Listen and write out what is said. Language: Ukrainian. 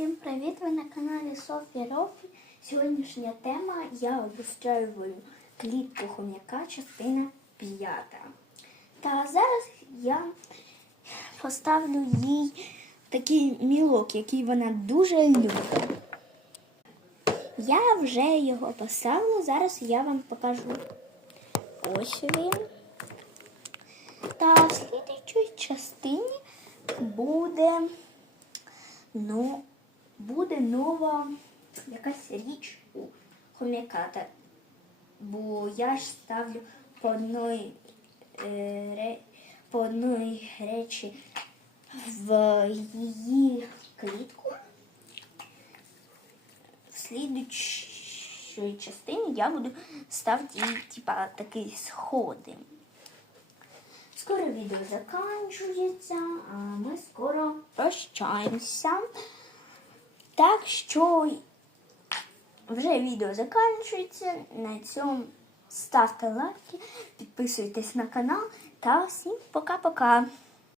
Всім привіт! Ви на каналі Софія Рофі. Сьогоднішня тема я обустраюю клітку хом'яка, частина 5. Та зараз я поставлю їй такий мілок, який вона дуже любить. Я вже його поставила, зараз я вам покажу. Ось він. Та в слідчій частині буде, ну, буде нова якась річ у хомяката. Бо я ж ставлю по одної, е, по одної речі в її клітку. В слідчій частині я буду ставити їй, типа, такі сходи. Скоро відео закінчується, а ми скоро прощаємося. Так що вже відео закінчується. На цьому ставте лайки, підписуйтесь на канал та всім пока-пока.